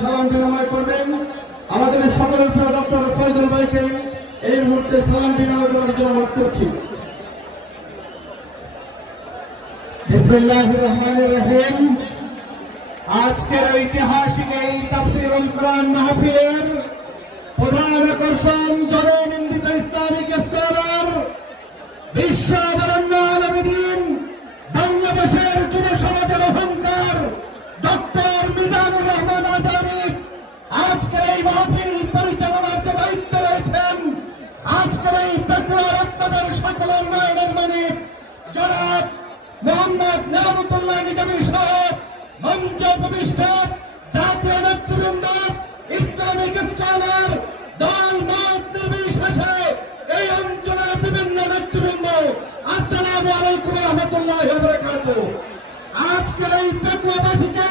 সালাম বিনিময় করবেন। আমাদের সকলের প্রিয় ডক্টর ফয়জুল ভাইকে এই মুহূর্তে সালাম বিনিময় করার জন্য অনুরোধ করছি। বিসমিল্লাহির রহমানির রহিম। আজকের ঐতিহাসিক এই তাফসীরুল কোরআন মাহফিলের প্রধান আকর্ষণ জননিন্দিত ইসলামিক স্কলার, বিশ্ব বরেণ্য আলমীদ্বীন, বাংলাদেশের যুব সমাজের অহংকার ডক্টর মিজানুর রহমান আজাদী আজকের এই মাহফিল পরিচালনার যে দায়িত্ব রয়েছেন। আজকের এই পেকুয়ার আপনাদের সকল উন্নয়নের মালিক জনাব মোহাম্মদ নিয়ামতুল্লাহ নিজামী সহ মঞ্চ উপবিষ্ট জাতীয় নেতৃবৃন্দ, ইসলামিক স্কলার, দল মত নির্বিশেষে এই অঞ্চলের বিভিন্ন নেতৃবৃন্দ, আসসালামু আলাইকুম ওয়া রাহমাতুল্লাহি ওয়া বারাকাতুহু। আজকের এই পেকুয়াবাসীকে